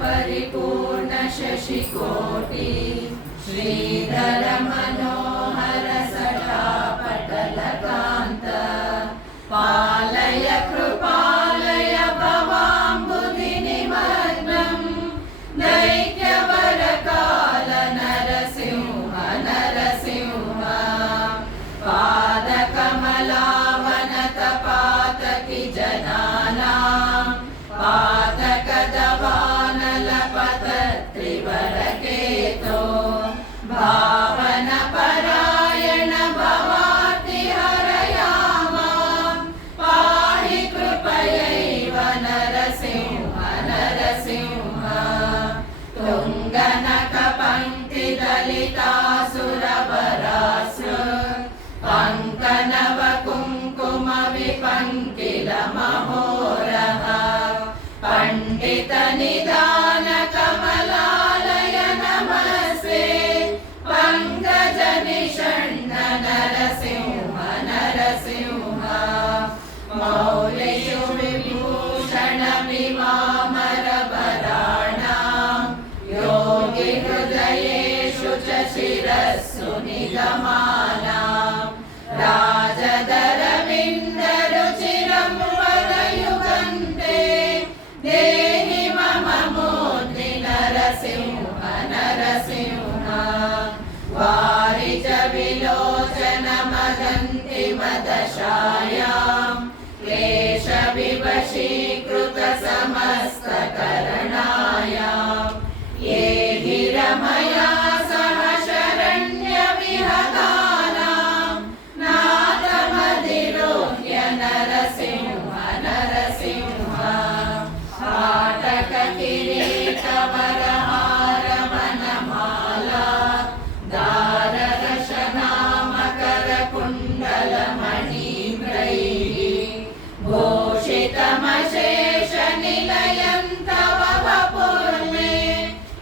परिपूर्ण शशिकोटि श्रीधर मनोहर सटापटलकान्त पालय कृपालय भवाम्बुधि निमग्नं दैत्यवरकाल नरसिंह नरसिंह पादकमलावनतपातकी जनानां पातकदवानलपतत्रिवरकेतो भावनपरायण भवार्तिहरयामा पाहि कृपयैव नरसिंह नरसिंह तुङ्गनकपङ्क्तिदलितासुरवरासु पङ्कनवकुङ्कुमविपङ्किलमहोरः पण्डितनिदानकमलालय नमस्ते पङ्कजनिषण्ण नरसिंह नरसिंह मौलिषु विभूषणमिवामरवराणां योगिहृदयेषु च शिरस्सु निगमानां राजदरविन्दरुचिरं वदयुगन्ते देहि मम मूर्ति नरसिंह नरसिंह वारिज विलोचन मदन्ति मदशायां क्लेशविवशीकृत समस्तकरणायां ये गिरमया सह शरण्यविहगानां नाथमधिरोह्य नरसिंह नरसिंह हाटककिरीटवरहारवनमाला दाररशनामकरकुण्डलमणिग्रैः भूषितमशेषनिलयं तव वपुर्मे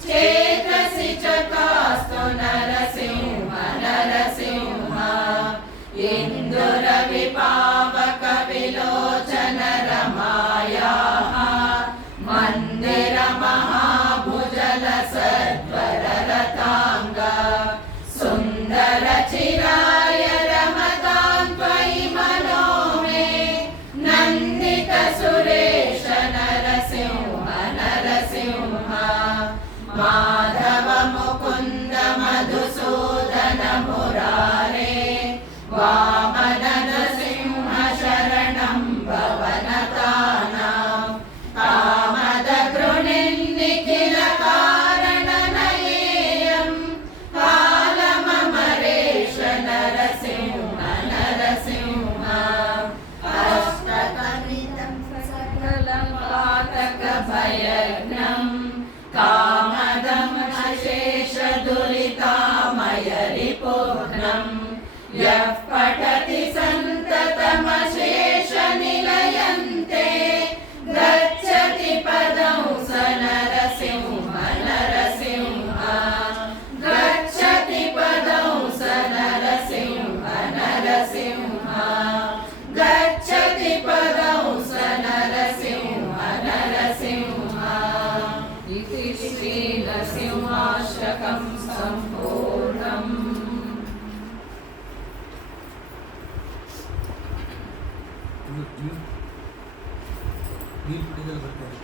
चेतसि चकास्तु नरसिंह नरसिंह इन्दुरविपावकविलोचन रमायाः मन्दिरमहाभुजलसद्वररताङ्ग सुन्दरचिराय रमतां त्वयि मनो मे नन्दितसुरेश नरसिंह नरसिंह माधव मुकुन्द मधुसूदन मुरारे वामन नरसिंह शरणं भवनतानां कामदगृणिन्निखिलकारणनयेयं कालममरेश नरसिंह नरसिंह अष्टकमिदं सकलं पातकभयघ्नं कामदं अशेषदुरितामयरिपुघ्नं यः पठति सन्ततमशेषनिलयन्ते गच्छति पदं स नरसिंह नरसिंह गच्छति पदं स नरसिंह नरसिंह गच्छति पदं स नरसिंह नरसिंह इति श्रीनरसिंहाष्टकं सम्पूर्णम्। ನೀರು ಕುಡಿಯಲು ಬರ್ತಾರೆ.